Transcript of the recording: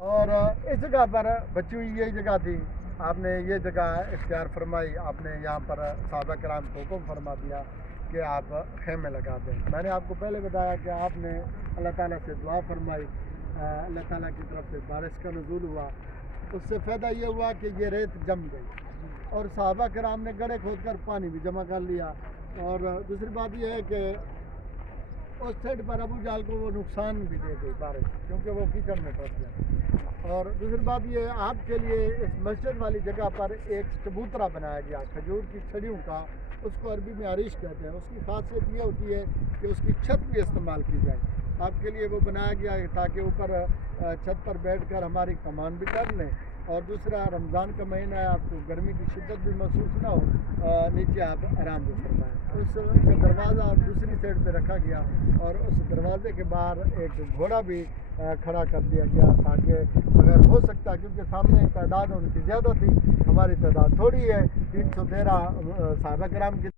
اور اس جگہ پر بچی ہوئی یہی جگہ تھی، آپ نے یہ جگہ اختیار فرمائی، آپ نے یہاں پر صحابہ کرام کو حکم فرما دیا کہ آپ خیمے لگا دیں۔ میں نے آپ کو پہلے بتایا کہ آپ نے اللہ تعالیٰ سے دعا فرمائی، اللہ تعالیٰ کی طرف سے بارش کا نزول ہوا، اس سے فائدہ یہ ہوا کہ یہ ریت جم گئی اور صحابہ کرام نے گڑھے کھود کر پانی بھی جمع کر لیا۔ اور دوسری بات یہ ہے کہ اس سائڈ پر ابو جال کو وہ نقصان بھی دے گئی بارش، کیونکہ وہ کیچڑ میں پھنس گیا۔ اور دوسری بات یہ ہے، آپ کے لیے اس مسجد والی جگہ پر ایک چبوترا بنایا گیا کھجور کی چھڑیوں کا، اس کو عربی میں عریش کہتے ہیں۔ اس کی خاصیت یہ ہوتی ہے کہ اس کی چھت بھی استعمال کی جائے، آپ کے لیے وہ بنایا گیا ہے تاکہ اوپر چھت پر بیٹھ کر ہماری کمان بھی کر لیں، اور دوسرا رمضان کا مہینہ ہے، آپ کو گرمی کی شدت بھی محسوس نہ ہو، نیچے آپ آرام بھی فرمائیں۔ اس کا دروازہ دوسری سائڈ پہ رکھا گیا اور اس دروازے کے باہر ایک گھوڑا بھی کھڑا کر دیا گیا تاکہ اگر ہو سکتا، کیونکہ سامنے تعداد ان کی زیادہ تھی، ہماری تعداد تھوڑی ہے، 313 صحابہ کرام کی